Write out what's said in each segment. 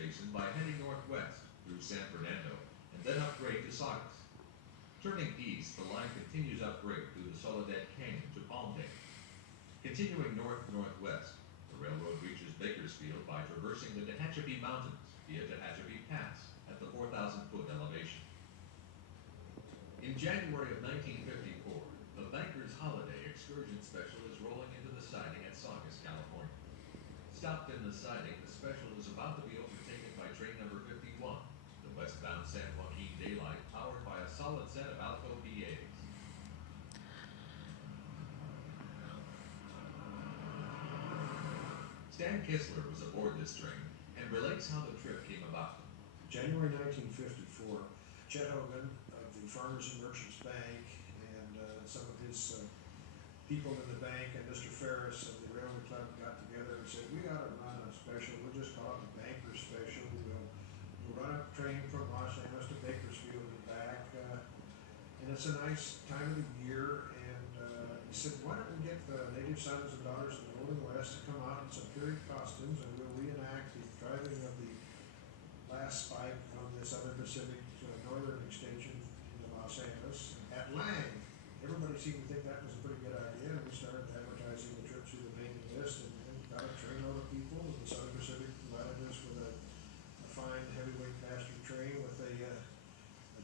Basin by heading northwest through San Fernando and then upgrade to Saugus. Turning east, the line continues upgrade through the Soledad Canyon to Palmdale. Continuing north-northwest, the railroad reaches Bakersfield by traversing the Tehachapi Mountains via Tehachapi Pass at the 4,000-foot elevation. In January of 1954, the Bankers Holiday Excursion Special is rolling into the siding at Saugus, California. Stopped in the siding, the special is about to be overtaken by train number 51, the westbound San Joaquin Daylight, powered by a solid set of Alco PAs. Stan Kistler was aboard this train and relates how the trip came about. January 1954, Chet Hogan of the Farmers and Merchants Bank and some of his people in the bank and Mr. Ferris of the Railroad Club got together and said, we ought to run a special, we'll just call it the Bankers Special. We'll run a train from Los Angeles to Bakersfield and back. And it's a nice time of the year. And he said, why don't we get the native sons and daughters of the Golden West to come out in some period costumes and we'll reenact the driving of the last spike on the Southern Pacific northern extension into Los Angeles at Lang. Everybody seemed to think that was a pretty good idea, and we started advertising the trip through the mailing list and got a trainload of people. And the Southern Pacific provided us with a fine heavyweight passenger train with a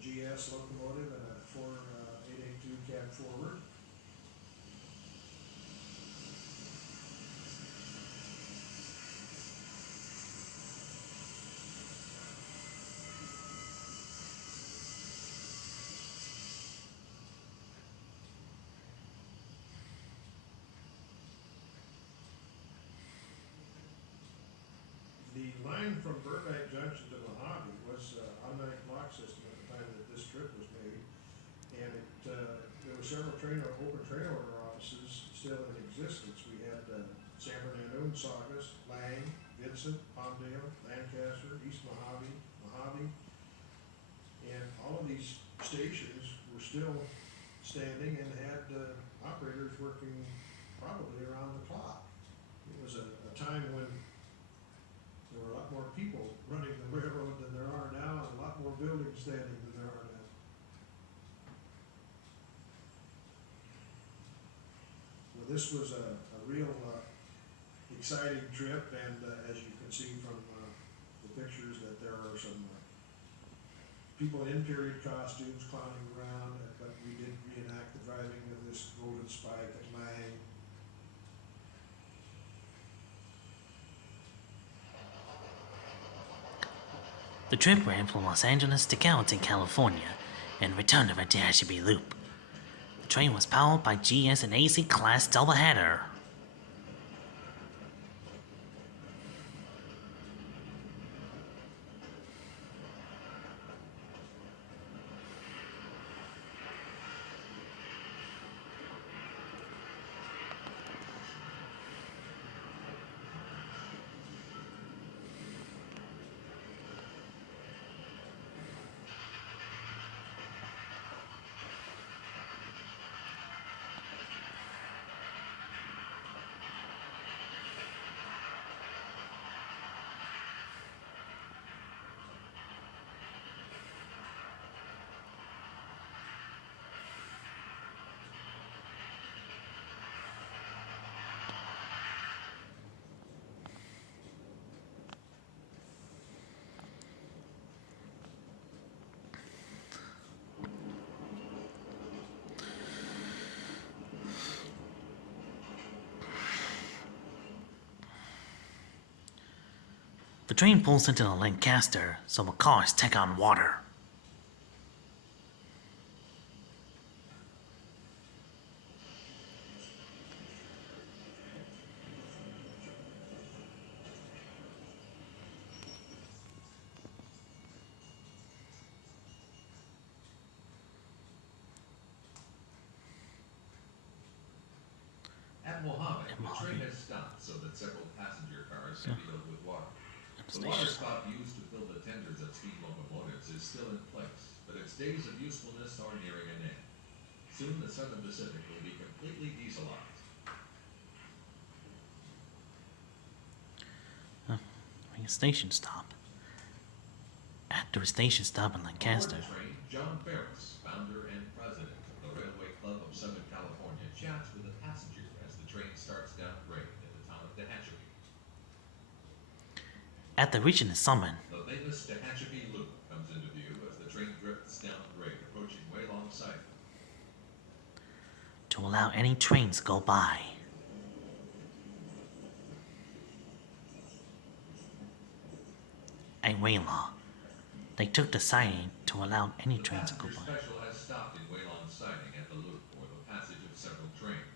GS locomotive and a 882 cab forward. The line from Burbank Junction to Mojave was automatic lock system at the time that this trip was made, and there were several open train order offices still in existence. We had San Fernando, Saugus, Lang, Vincent, Palmdale, Lancaster, East Mojave, Mojave, and all of these stations were still standing and had operators working probably around the clock. It was a time when there were a lot more people running the railroad than there are now, and a lot more buildings standing than there are now. Well, this was a real exciting trip, and as you can see from the pictures, that there are some people in period costumes clowning around, but we did reenact the driving of this golden spike at Lang. The trip ran from Los Angeles to Gallatin, California, and returned over Tehachapi Loop. The train was powered by GS and AC class doubleheader. The train pulls into the Lancaster, so the cars take on water. At Mojave, the train has stopped so that several passenger cars can be filled with water. The water spout used to fill the tenders of steam locomotives is still in place, but its days of usefulness are nearing an end. Soon the Southern Pacific will be completely dieselized. A station stop. to a station stop in Lancaster. Aboard the train, John Ferris, founder and president of the Railway Club of Southern California, chats with a passenger as the train starts downgrade at the town of Tehachapi. After reaching the summit, The famous Tehachapi Loop comes into view as the train drifts downgrade, approaching way alongside. to allow any trains to go by. At Waylaw, they took the siding to allow any The trains to go passenger by. special has stopped in Waylon siding at the loop for the passage of several trains.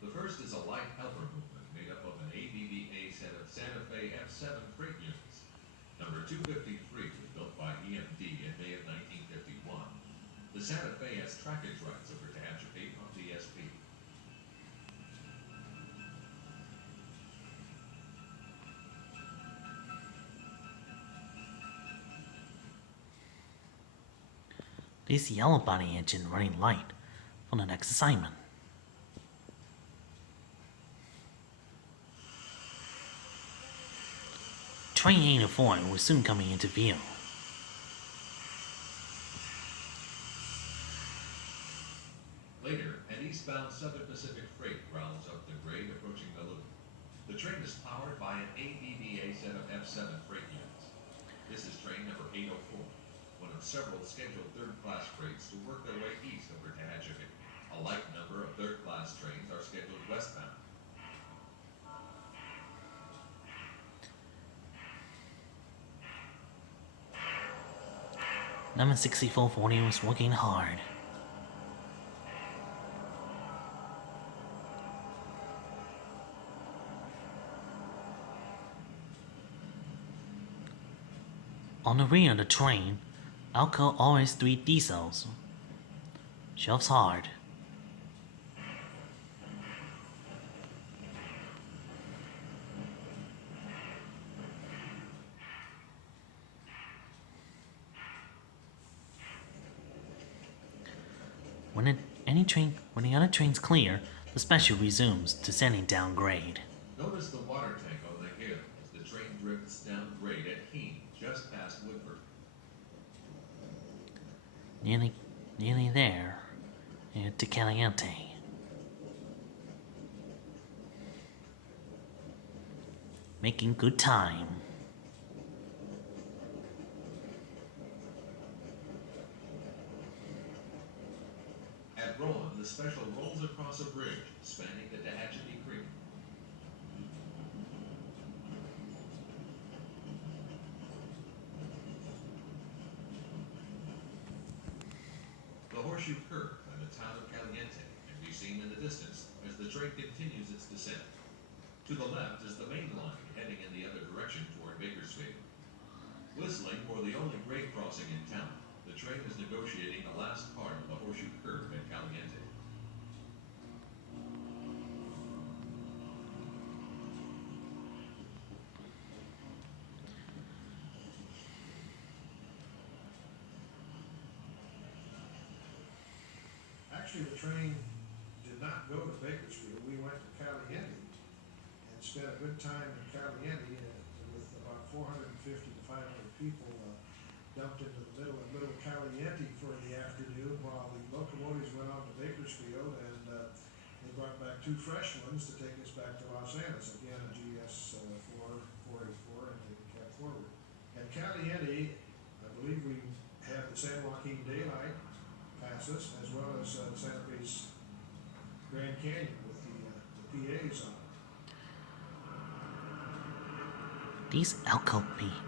The first is a light helper movement made up of an ABBA set of Santa Fe F7 freight units. Number 253 was built by EMD in May of 1951. The Santa Fe has trackage rights over Tehachapi from DSP. There's the yellow body engine running light for the next assignment. Train 84 was soon coming into view. Later, an eastbound Southern Pacific freight growls up the grade approaching the loop. The train is powered by an ABBA set of F7 freight units. This is train number 804, one of several scheduled third-class freights to work their way east over Tehachapi. A like number of third-class trains are scheduled westbound. Number 6440 was working hard. On the rear of the train, Alco RS3 diesels. Shelves hard. When the other train's clear, the special resumes, descending down grade. Notice the water tank on the hill as the train drifts down grade at Keene, just past Woodford. Nearly there. To Caliente. Making good time. At Rowan, the special rolls across a bridge spanning the Tehachapi Creek. The horseshoe curve and the town of Caliente can be seen in the distance as the train continues its descent. To the left is the main line heading in the other direction toward Bakersfield. Whistling for the only grade crossing in town, the train is negotiating the last part of the horseshoe curve at Caliente. Actually, the train did not go to Bakersfield. We went to Caliente and spent a good time in Caliente with about 450 to 500 people dumped into the middle of Little Caliente for the afternoon while the locomotives went on to Bakersfield, and they brought back two fresh ones to take us back to Los Angeles. Again, a GS 484, and they kept forward. At Caliente, I believe we had the San Joaquin Daylight pass us, as well as Santa Fe's Grand Canyon with the PAs on it.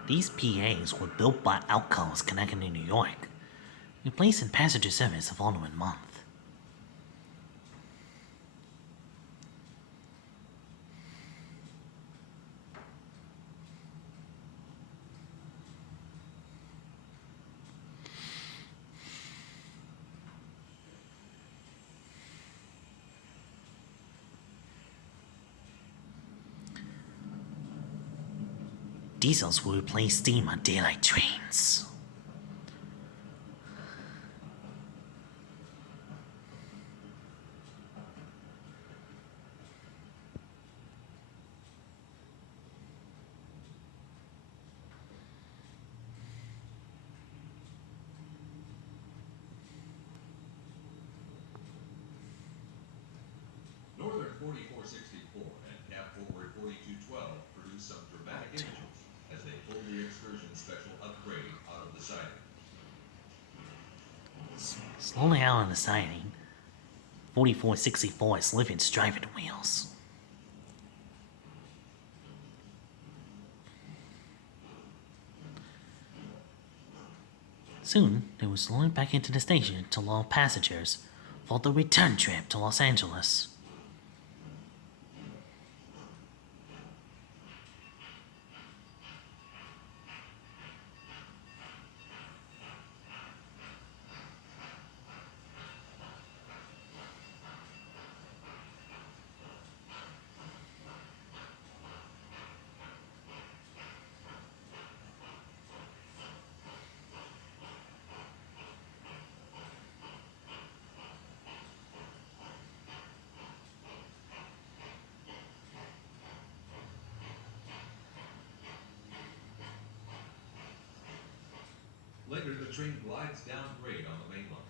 These PAs were built by Alco's connecting to New York, replacing passenger service the following month. Diesels will replace steam on daylight trains. slowly out on the siding. 4464 is living driving wheels. Soon, they were slowing back into the station to load passengers for the return trip to Los Angeles. Later, the train glides down grade on the main line.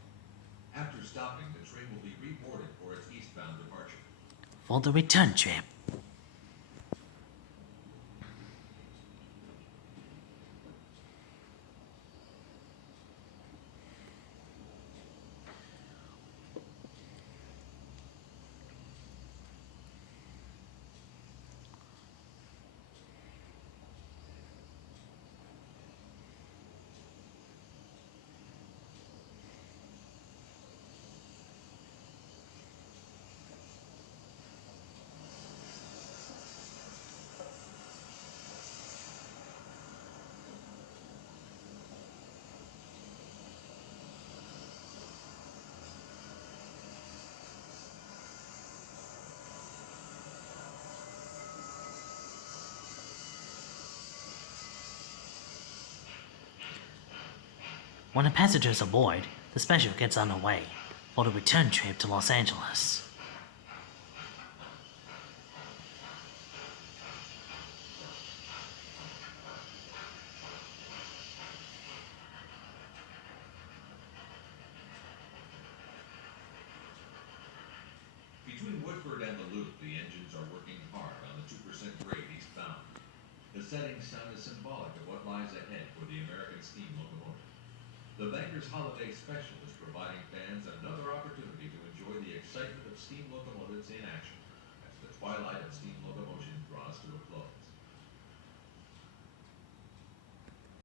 After stopping, the train will be reboarded for its eastbound departure. For the return trip. When the passengers aboard, the special gets underway for the return trip to Los Angeles. Between Woodford and the Loop, the engines are working hard on the 2% grade eastbound. The setting sun is symbolic of what lies ahead for the American steam locomotive. The Bankers Holiday Special is providing fans another opportunity to enjoy the excitement of steam locomotives in action as the twilight of steam locomotion draws to a close.